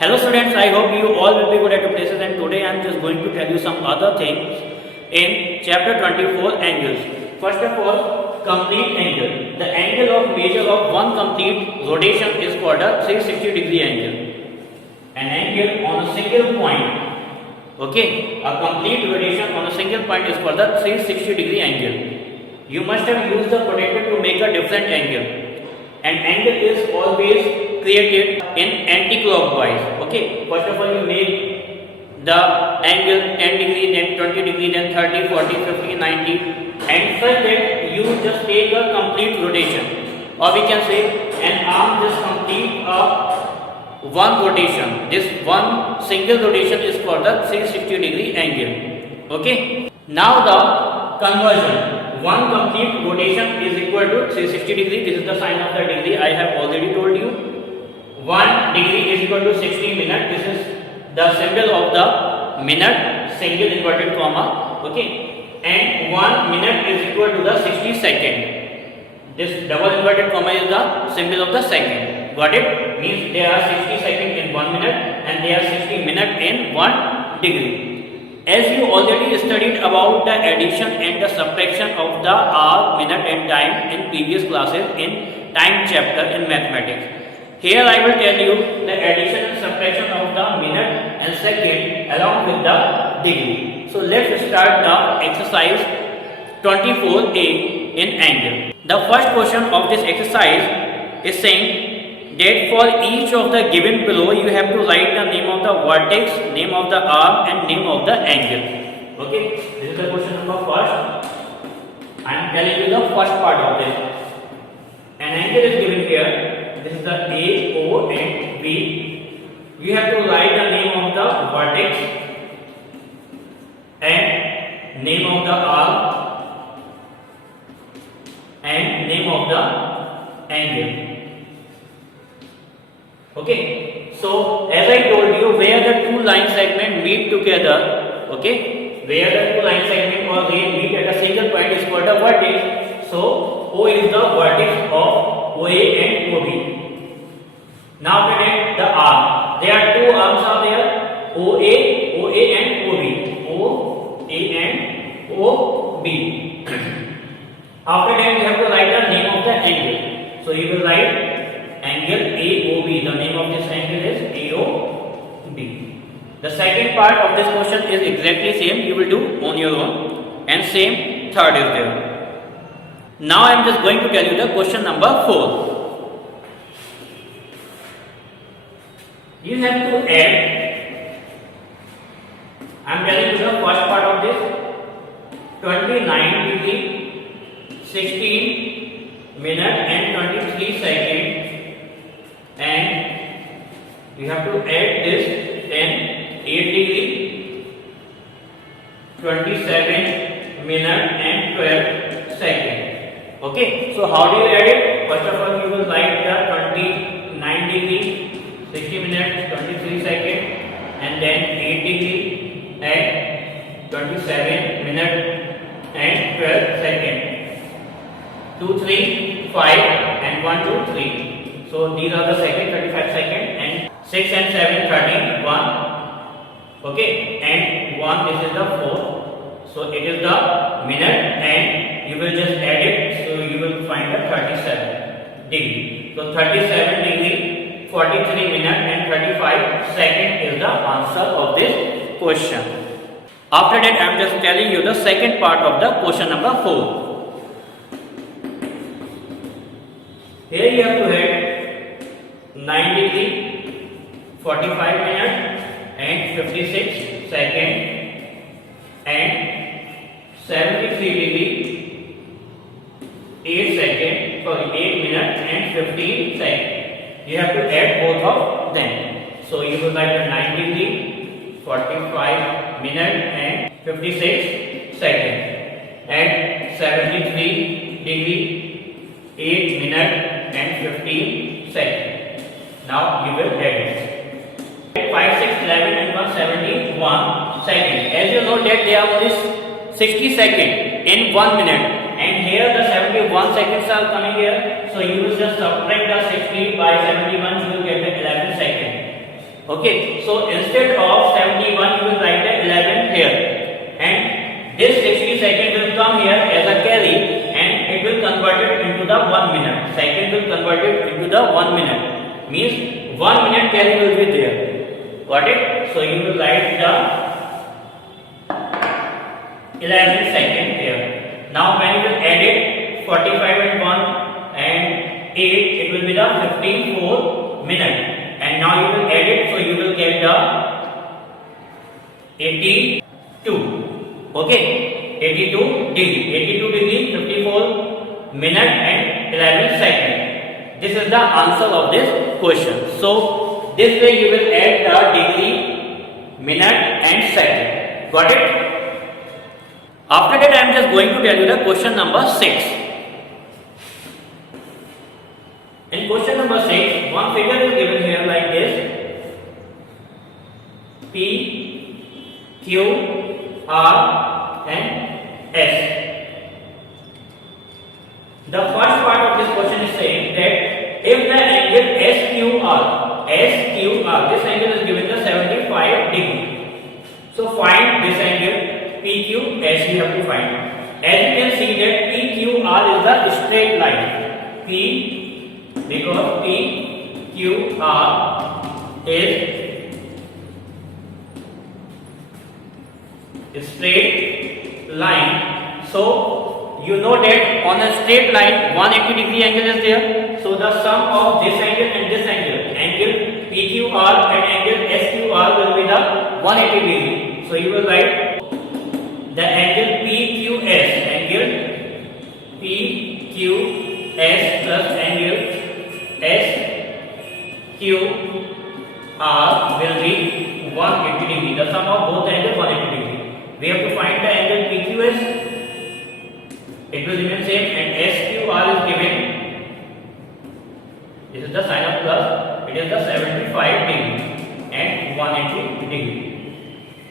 Hello students, I hope you all will be good at your places, and today I am just going to tell you some other things in chapter 24, angles. First of all, complete angle. The angle of measure of one complete rotation is called a 360 degree angle. An angle on a single point. Okay, a complete rotation on a single point is called the 360 degree angle. You must have used the protractor to make a different angle. An angle is always created in anti-clockwise. Okay, first of all you make the angle 10 degree, then 20 degree, then 30, 40, 50, 90, and such that you just take a complete rotation, or we can say an arm just complete one rotation. This one single rotation is called the 360 degree angle. Okay, now the conversion. One complete rotation is equal to 360 degree. This is the sign of the degree. I have already told you. 1 degree is equal to 60 minutes. This is the symbol of the minute, single inverted comma. Okay, and 1 minute is equal to the 60 second. This double inverted comma is the symbol of the second. Got it? Means there are 60 seconds in 1 minute and there are 60 minutes in 1 degree. As you already studied about the addition and the subtraction of the hour, minute and time in previous classes in time chapter in mathematics. Here I will tell you the addition and subtraction of the minute and second along with the degree. So let's start the exercise 24a in angle. The first question of this exercise is saying that for each of the given below you have to write the name of the vertex, name of the arm and name of the angle. Okay, this is the question number first. I am telling you the first part of this. An angle is given here. This is the A, O and B. You have to write the name of the vertex and name of the arm and name of the angle. Okay, so as I told you, where the two line segments meet together, okay, where the two line segments or they meet at a single point is called a vertex. So O is the vertex of OA and OB. Now after that the arm. There are two arms are there, OA and OB. OA and OB. After that you have to write the name of the angle. So you will write angle AOB. The name of this angle is AOB. The second part of this question is exactly same. You will do on your own, and same third is there. Now I am just going to tell you the question number 4. You have to add. I am telling you the first part of this. 29 degree, 16 minute and 23 seconds. And you have to add this, then 8 degree, 27 minute and 12 seconds. Okay, so how do you add it? First of all, you will write the 29 degree, 60 minutes, 23 seconds, and then 8 degree and 27 minutes and 12 seconds. 2, 3, 5 and 1, 2, 3. So these are the second 35 seconds, and 6 and 7 13 1. Okay, and 1 this is the 4. So it is the minute and you will just add it. So you will find the 37 degree. So 37 degree, 43 minute and 35 second is the answer of this question. After that I am just telling you the second part of the question number 4. Here you have to add 9 degree, 45 minutes and 56 seconds, and 73 degree, 8 seconds, 8 minutes and 15 seconds. You have to add both of them. So you will write 9 degree, 45 minutes and 56 seconds, and 73 degree, 8 minutes and 15 seconds. Now you will add it. 5, 6, 11 and 171 seconds. As you know that they are only 60 seconds in 1 minute, and here the 71 seconds are coming here. So you will just subtract the 60 by 71, you will get the 11 seconds. Okay, so instead of 71, you will write the 11 here, and this 60 second will come here as a carry, and it will convert it into the 1 minute. Second will convert it into the 1 minute. Means 1 minute carry will be there. Got it? So you will write the 11 second here. Now when you will add it, 45 and 1 and 8, it will be the 54 minute. And now you will add it, so you will get the 82. Okay, 82 degree. 82 degree, 54 minute and 11 second. This is the answer of this question. So this way you will add the degree, minute and second. Got it? After that I am just going to tell you the question number 6. In question number 6, one figure is given here like this: P, Q, R and S. The first part of this question is saying that if the angle SQR, this angle is given the 75 degree. So find this angle PQS, you have to find. As you can see that PQR is the straight line. Because PQR is a straight line, so you know that on a straight line 180 degree angle is there. So the sum of this angle and this angle PQR and angle SQR will be the 180 degree. So you will write the angle PQS, angle PQS plus angle SQR will be 180 degree. The sum of both angles 180 degree. We have to find the angle PQS. It will remain same, and SQR is given. This is the sign of plus. It is the 75 degree and 180 degree.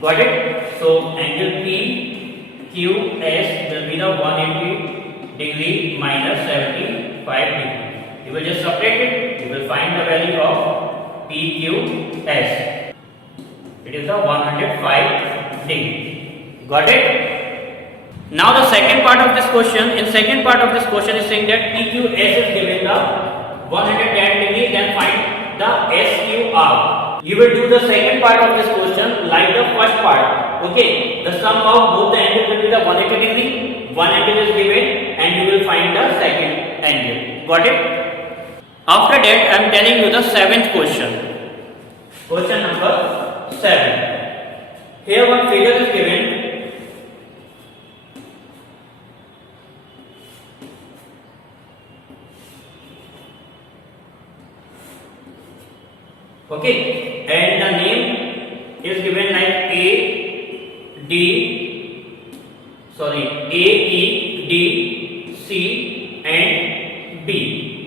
Got it? So angle PQS will be the 180 degree minus 75 degree. You will just separate it, you will find the value of PQS. It is the 105 degree. Got it? Now the second part of this question, is saying that PQS is given the 110 degree, then find the SQR. You will do the second part of this question like the first part. Okay, the sum of both the angles will be the 180 degree. One angle is given and you will find the second angle. Got it? After that, I am telling you the seventh question. Question number 7. Here one figure is given. Okay, and the name is given like A, E, D, C and B.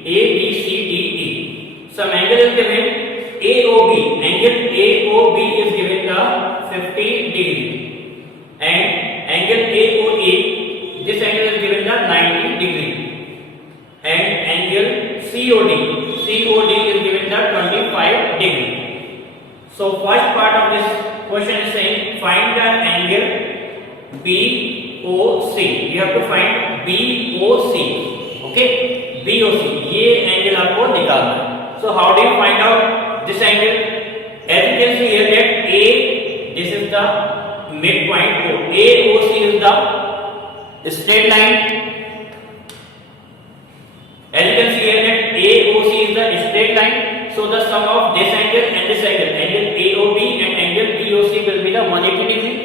A, B, C, D, E. Some angle is given AOB. Angle AOB is given the 50 degree, and angle AOE, this angle is given the 90 degree, and angle COD is given the 25 degree. So first part of this question is saying find the angle BOC. You have to find BOC. Okay, BOC, ये angle आपको निकालना है. So how do you find out this angle? As you can see here that A, this is the midpoint. AOC is the straight line. As you can see here that AOC is the straight line. So the sum of this angle and this angle AOB and angle BOC will be the 180 degree.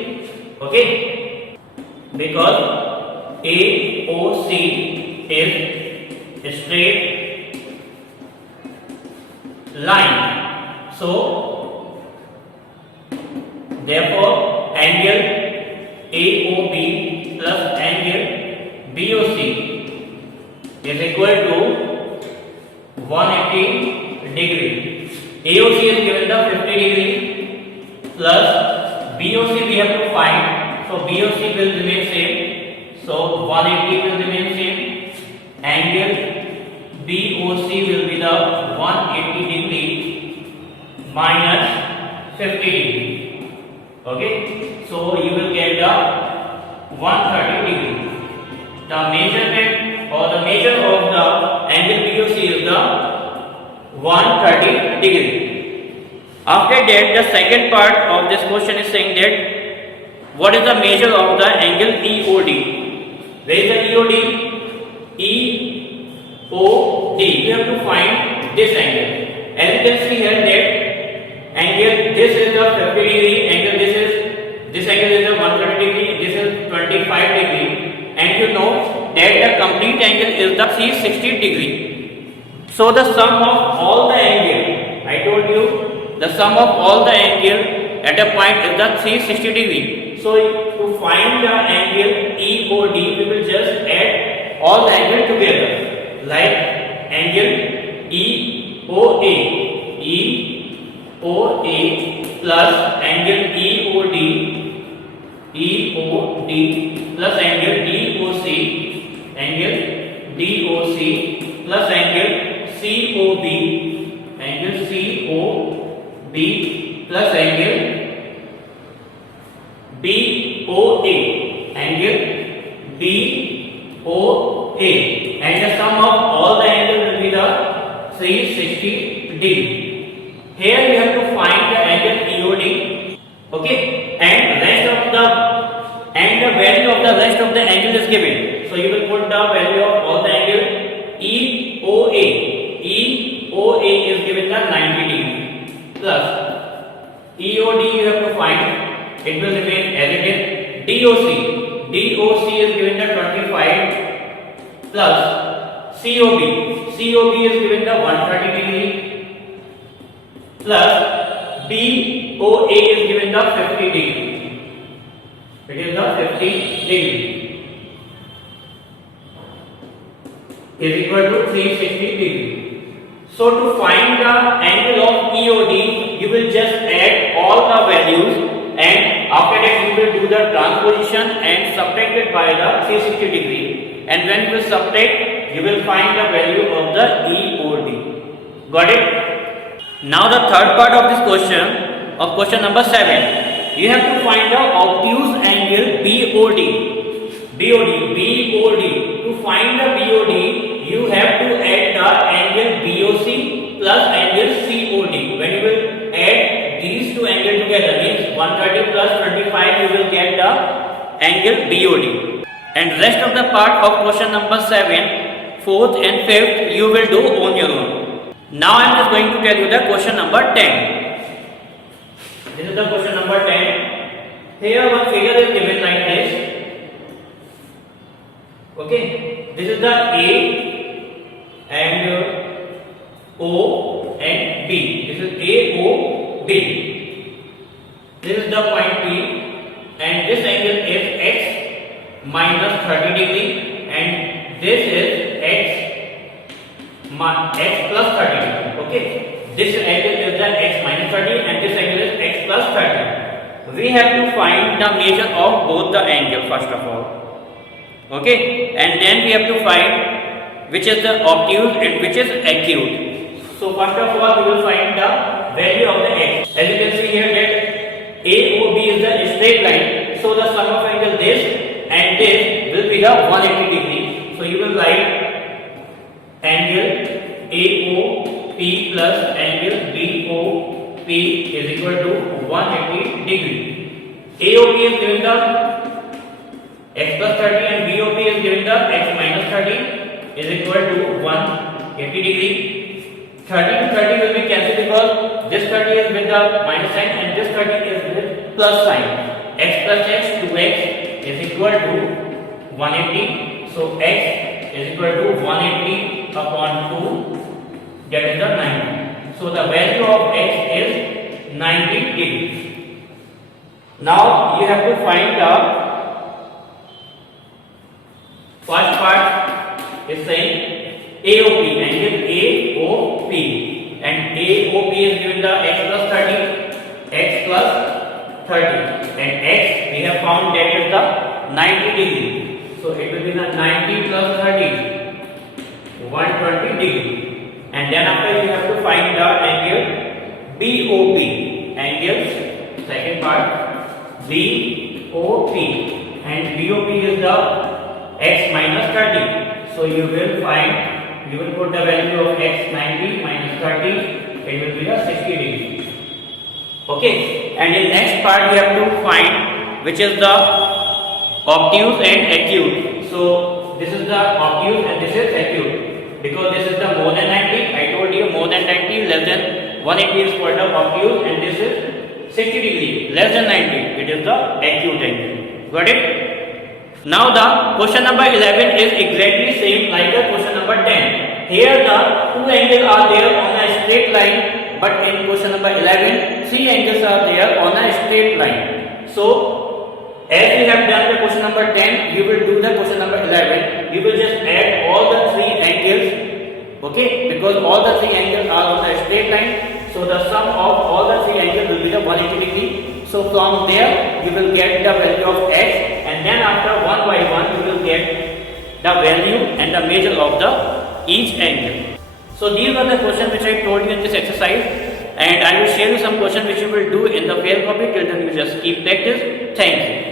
Okay, because AOC is a straight line. So therefore angle AOB plus angle BOC is equal to 180 degree. AOC is given the 50 degree plus BOC we have to find. So BOC will remain same. So 180 will remain same. Angle BOC will be the 180 degree minus 50 degree. Okay, so you will get the 130 degree. The measurement or the measure of the angle BOC is the 130 degree. After that, the second part of this question is saying that what is the measure of the angle EOD? Where is the EOD? EOD. You have to find this angle. As you can see here that angle, this is the 50 degree angle, this angle is the 130 degree, this is 25 degree, and you know that the complete angle is the 360 degree. So the sum of all the angle, I told you, the sum of all the angle at a point is the 360 degree. So to find the angle EOD, we will just add all the angle together, like angle EOA plus angle EOD plus angle DOC plus angle COB plus angle BOA and the sum of all the angles will be the 360 degree. Here we have to find the angle EOD, okay, and the value of the rest of the angle is given. So you will put the value of all the angle. EOA is given the 90 degree plus EOD you have to find, it will remain as it is. DOC is given the 25 plus COB is given the 130 degree plus BOA is given the 50 degree. It is the 50 degree is equal to 360 degree. So to find the angle of EOD, you will just add all the values, and after that you will do the transposition and subtract it by the 360 degree, and when you will subtract, you will find the value of the EOD. Got it? Now the third part of this question, of question number 7, you have to find the obtuse angle BOD. To find the BOD, you have to add the angle BOC plus angle COD. When you will add these two angles together, means 130 plus 25, you will get the angle BOD. And rest of the part of question number 7, 4th and 5th, you will do on your own. Now I am just going to tell you the question number 10. This is the question number 10. Here one figure is given like this. Okay, this is the A and O and B. This is A, O, B. This is the point P, and this angle is X minus 30 degree, and this is X plus 30 degree. Okay, this angle is the X minus 30 and this angle is X plus 30. We have to find the measure of both the angle first of all. Okay, and then we have to find which is the obtuse and which is acute. So first of all, we will find the value of the X. As you can see here that AOB is the straight line. So the sum of angle this and this will be the 180 degree. So you will write angle AOP plus angle BOP is equal to 180 degree. AOP is given the X plus 30 and BOP is given the X minus 30 is equal to 180 degree. 30 to 30 will be cancelled because this 30 is with the minus sign and this 30 is with plus sign. X plus X, 2X is equal to 180. So X is equal to 180 upon 2, that is the 90. So the value of X is 90 degrees. Now you have to find the first part is saying AOP, angle AOP, and AOP is given the X plus 30, and X we have found that is the 90 degree. So it will be the 90 plus 30, 120 degree, and then after you have to find the angle BOP, angle part BOP, and BOP is the x minus 30. So you will put the value of x 90 minus 30, it will be the 60 degree. Okay, and in next part we have to find which is the obtuse and acute. So this is the obtuse and this is acute, because this is the more than 90. I told you more than 90, less than 180 is called the obtuse, and this is 60 degree, less than 90, it is the acute angle. Got it? Now the question number 11 is exactly same like the question number 10. Here the two angles are there on a straight line, but in question number 11, three angles are there on a straight line. So as we have done the question number 10, we will do the question number 11. We will just add all the three angles, okay, because all the three angles are on a straight line. So the sum of all the three angles will be the 180 degree. So from there you will get the value of x, and then after one by one you will get the value and the measure of the each angle. So these are the questions which I told you in this exercise, and I will share you some questions which you will do in the fair copy. Till then you just keep practice. Thank you.